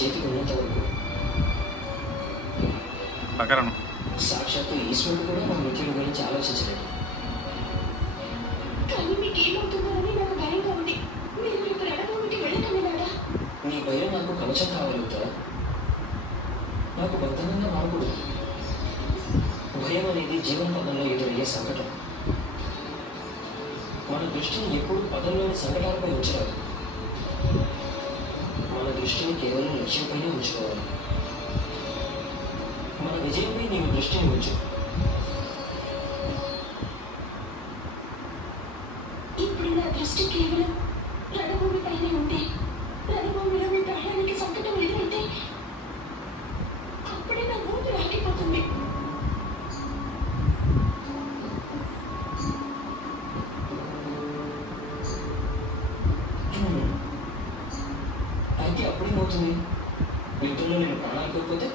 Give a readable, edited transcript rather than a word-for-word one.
చేతికి ఉన్నంత వరకు సాక్షాత్తు ఈశ్వరుడు కూడా నా మిత్రుడి గురించి ఆలోచించలేదు. కానీ మీకేమవుతుందని నాకు భయంగా ఉంది. మీరు రేపు రణభూమికి వెళ్ళటమేనాడా? నీ భయం నాకు కవచం కావాలవుతా, నాకు బద్ధంగా మారకూడదు. భయం అనేది జీవన పదంలో ఎదురయ్యే సంకటం. మన దృష్టిని ఎప్పుడు పదంలోని సంకటాలపై ఉంచరాదు. మన దృష్టిని కేవలం లక్ష్యంపైనే ఉంచుకోవాలి. మన విజయంపై నీవు దృష్టిని ఉంచు. ఇప్పుడు నా దృష్టి కేవలం రణభూమి పైనే ఉంటే, రణభూమిలో మీ ప్రాణానికి సంకటం ఎదురైతే అప్పుడే నా ఊపిరి ఆగిపోతుంది. అయితే అప్పుడేమవుతుంది? యుద్ధంలో నేను ప్రాణాలు కోల్పోతే